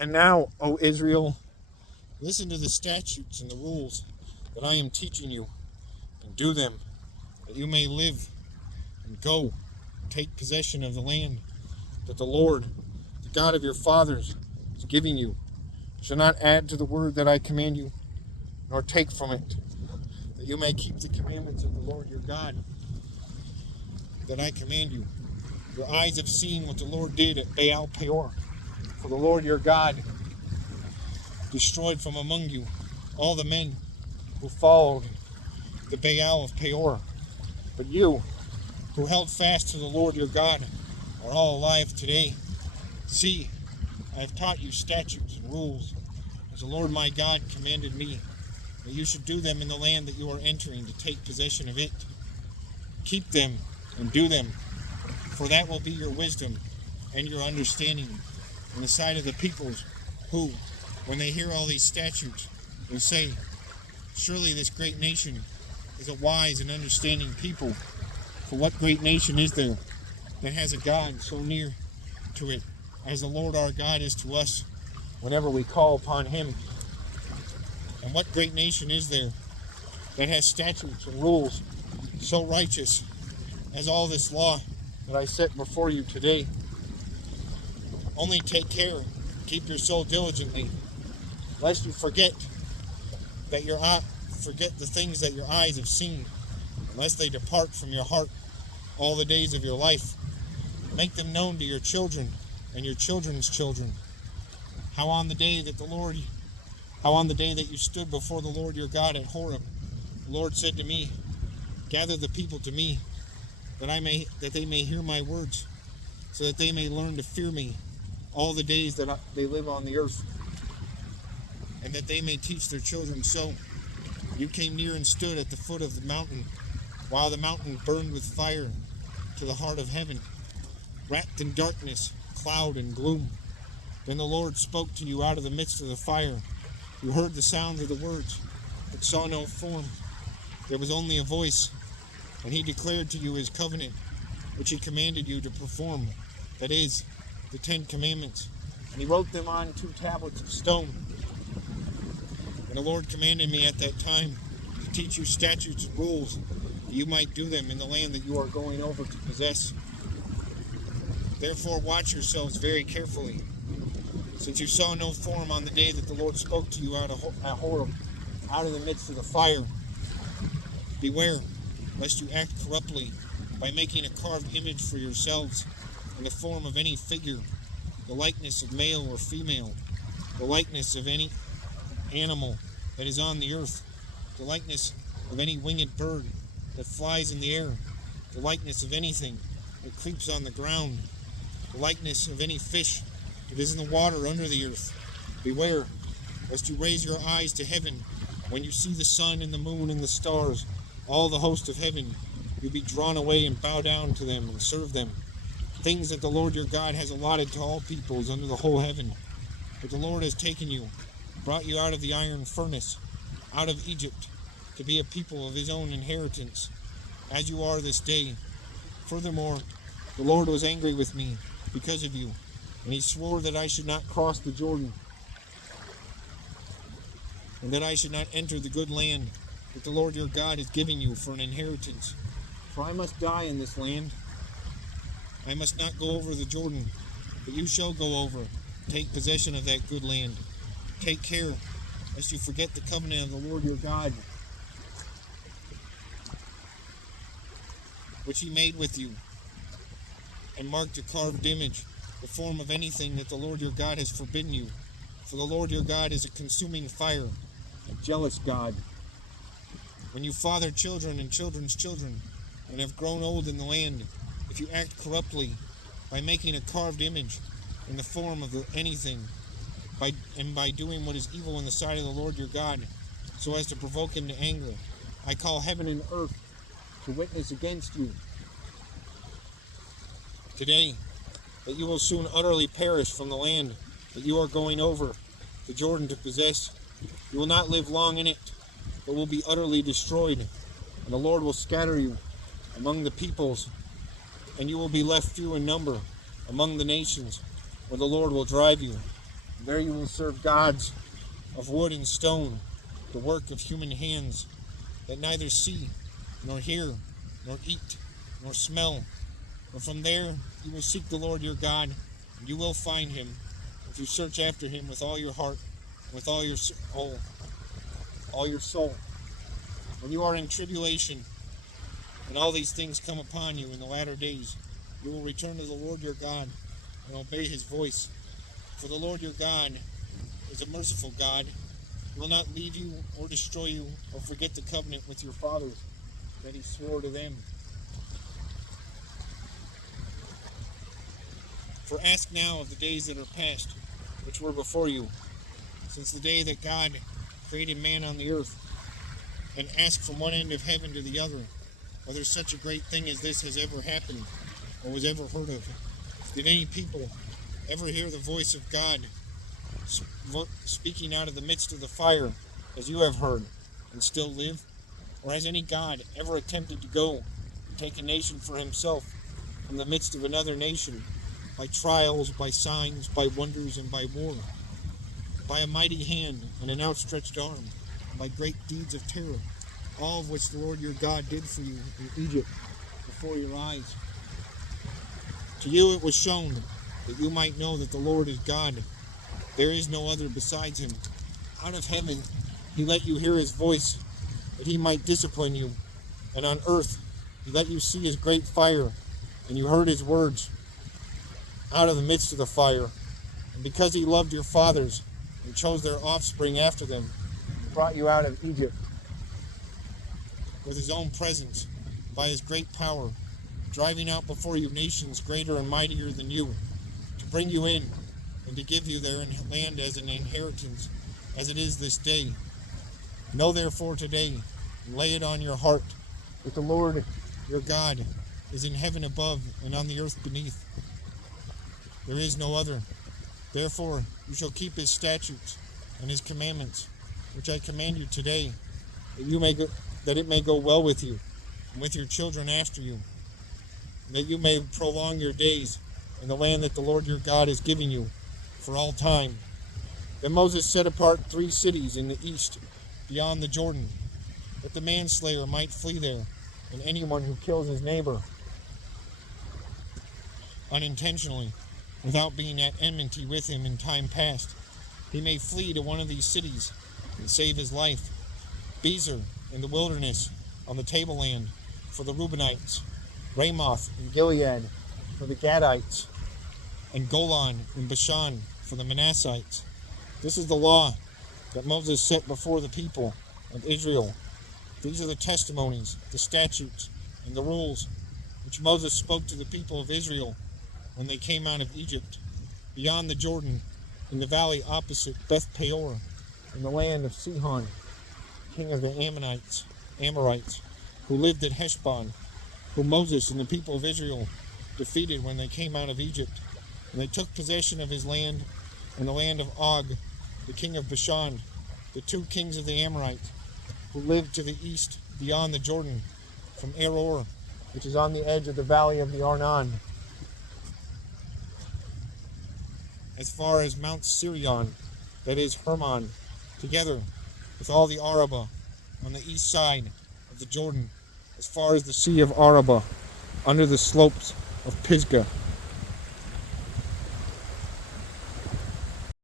And now, O Israel, listen to the statutes and the rules that I am teaching you, and do them, that you may live and go, take possession of the land that the Lord, the God of your fathers, is giving you. You shall not add to the word that I command you, nor take from it, that you may keep the commandments of the Lord your God, that I command you. Your eyes have seen what the Lord did at Baal Peor, for the Lord your God destroyed from among you all the men who followed the Baal of Peor. But you, who held fast to the Lord your God, are all alive today. See, I have taught you statutes and rules, as the Lord my God commanded me, that you should do them in the land that you are entering to take possession of it. Keep them and do them, for that will be your wisdom and your understanding in the sight of the peoples who, when they hear all these statutes, will say, surely this great nation is a wise and understanding people. For what great nation is there that has a God so near to it as the Lord our God is to us whenever we call upon him? And what great nation is there that has statutes and rules so righteous as all this law that I set before you today? Only take care, keep your soul diligently, lest you forget the things that your eyes have seen, unless they depart from your heart all the days of your life. Make them known to your children and your children's children. How on the day that you stood before the Lord your God at Horeb, the Lord said to me, gather the people to me, that they may hear my words, so that they may learn to fear me all the days that they live on the earth, and that they may teach their children so. You came near and stood at the foot of the mountain, while the mountain burned with fire to the heart of heaven, wrapped in darkness, cloud, and gloom. Then the Lord spoke to you out of the midst of the fire. You heard the sound of the words, but saw no form. There was only a voice, and he declared to you his covenant, which he commanded you to perform, that is, the 10 Commandments. And he wrote them on 2 tablets of stone. And the Lord commanded me at that time to teach you statutes and rules, that you might do them in the land that you are going over to possess. Therefore watch yourselves very carefully, since you saw no form on the day that the Lord spoke to you at Horeb, out of the midst of the fire. Beware, lest you act corruptly by making a carved image for yourselves in the form of any figure, the likeness of male or female, the likeness of any animal that is on the earth, the likeness of any winged bird that flies in the air, the likeness of anything that creeps on the ground, the likeness of any fish that is in the water under the earth. Beware, lest you raise your eyes to heaven when you see the sun and the moon and the stars, all the host of heaven, you be drawn away and bow down to them and serve them, things that the Lord your God has allotted to all peoples under the whole heaven. But the Lord has taken you, brought you out of the iron furnace, out of Egypt, to be a people of his own inheritance, as you are this day. Furthermore, the Lord was angry with me because of you, and he swore that I should not cross the Jordan, and that I should not enter the good land that the Lord your God is giving you for an inheritance. For I must die in this land. I must not go over the Jordan, but you shall go over, take possession of that good land. Take care, lest you forget the covenant of the Lord your God, which he made with you, and marked a carved image, the form of anything that the Lord your God has forbidden you. For the Lord your God is a consuming fire, a jealous God. When you father children and children's children, and have grown old in the land, if you act corruptly by making a carved image in the form of anything, by doing what is evil in the sight of the Lord your God, so as to provoke him to anger, I call heaven and earth to witness against you today, that you will soon utterly perish from the land that you are going over the Jordan to possess. You will not live long in it, but will be utterly destroyed, and the Lord will scatter you among the peoples, and you will be left few in number among the nations, where the Lord will drive you. There you will serve gods of wood and stone, the work of human hands, that neither see, nor hear, nor eat, nor smell. But from there you will seek the Lord your God, and you will find him, if you search after him with all your heart, and with all your soul. When you are in tribulation, and all these things come upon you in the latter days, you will return to the Lord your God, and obey his voice. For the Lord your God is a merciful God. He will not leave you or destroy you or forget the covenant with your fathers that he swore to them. For ask now of the days that are past, which were before you, since the day that God created man on the earth, and ask from one end of heaven to the other, whether such a great thing as this has ever happened, or was ever heard of. Did any people ever hear the voice of God speaking out of the midst of the fire, as you have heard, and still live? Or has any God ever attempted to go and take a nation for himself from the midst of another nation, by trials, by signs, by wonders, and by war, by a mighty hand and an outstretched arm, by great deeds of terror, all of which the Lord your God did for you in Egypt before your eyes? To you it was shown that you might know that the Lord is God. There is no other besides him. Out of heaven he let you hear his voice, that he might discipline you. And on earth he let you see his great fire, and you heard his words out of the midst of the fire. And because he loved your fathers and chose their offspring after them, he brought you out of Egypt with his own presence, by his great power, driving out before you nations greater and mightier than you, to bring you in and to give you their land as an inheritance, as it is this day. Know therefore today, and lay it on your heart, that the Lord your God is in heaven above and on the earth beneath. There is no other. Therefore you shall keep his statutes and his commandments, which I command you today, that it may go well with you and with your children after you, and that you may prolong your days in the land that the Lord your God is giving you for all time. Then Moses set apart 3 cities in the east beyond the Jordan, that the manslayer might flee there, and anyone who kills his neighbor unintentionally, without being at enmity with him in time past, he may flee to one of these cities and save his life. Bezer in the wilderness on the tableland for the Reubenites, Ramoth in Gilead for the Gadites, and Golan in Bashan for the Manassites. This is the law that Moses set before the people of Israel. These are the testimonies, the statutes, and the rules which Moses spoke to the people of Israel when they came out of Egypt, beyond the Jordan, in the valley opposite Beth Peor, in the land of Sihon, king of the Amorites, who lived at Heshbon, whom Moses and the people of Israel defeated when they came out of Egypt. And they took possession of his land and the land of Og, the king of Bashan, the 2 kings of the Amorites, who lived to the east beyond the Jordan, from Aror, which is on the edge of the valley of the Arnon, as far as Mount Sirion, that is Hermon, together with all the Arabah on the east side of the Jordan, as far as the Sea of Arabah, under the slopes of Pisgah.